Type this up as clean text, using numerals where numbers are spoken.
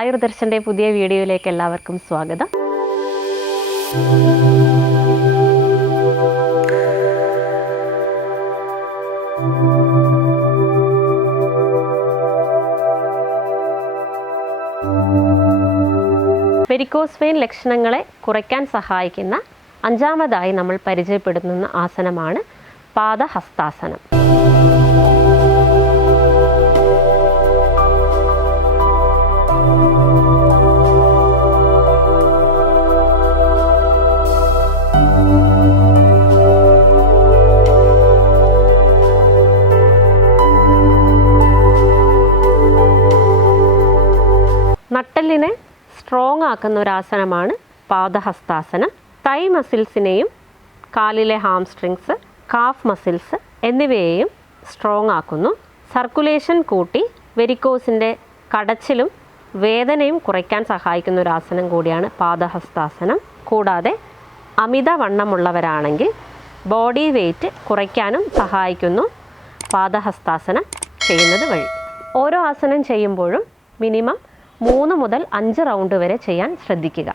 ആയുർദർശൻ്റെ പുതിയ വീഡിയോയിലേക്ക് എല്ലാവർക്കും സ്വാഗതം. വെരിക്കോസ് വെയിൻ ലക്ഷണങ്ങളെ കുറയ്ക്കാൻ സഹായിക്കുന്ന അഞ്ചാമതായി നമ്മൾ പരിചയപ്പെടുത്തുന്ന ആസനമാണ് പാദഹസ്താസനം. നട്ടെല്ലിനെ സ്ട്രോങ് ആക്കുന്ന ഒരു ആസനമാണ് പാദഹസ്താസനം. തൈ മസിൽസിനെയും കാലിലെ ഹാംസ്ട്രിങ്സ്, കാഫ് മസിൽസ് എന്നിവയെയും സ്ട്രോങ് ആക്കുന്നു. സർക്കുലേഷൻ കൂട്ടി വെരിക്കോസിൻ്റെ കടച്ചിലും വേദനയും കുറയ്ക്കാൻ സഹായിക്കുന്ന ഒരു ആസനം കൂടിയാണ് പാദഹസ്താസനം. കൂടാതെ അമിതവണ്ണമുള്ളവരാണെങ്കിൽ ബോഡി വെയ്റ്റ് കുറയ്ക്കാനും സഹായിക്കുന്നു പാദഹസ്താസനം ചെയ്യുന്നത് വഴി. ഓരോ ആസനം ചെയ്യുമ്പോഴും മിനിമം 3 മുതൽ 5 റൗണ്ട് വരെ ചെയ്യാൻ ശ്രദ്ധിക്കുക.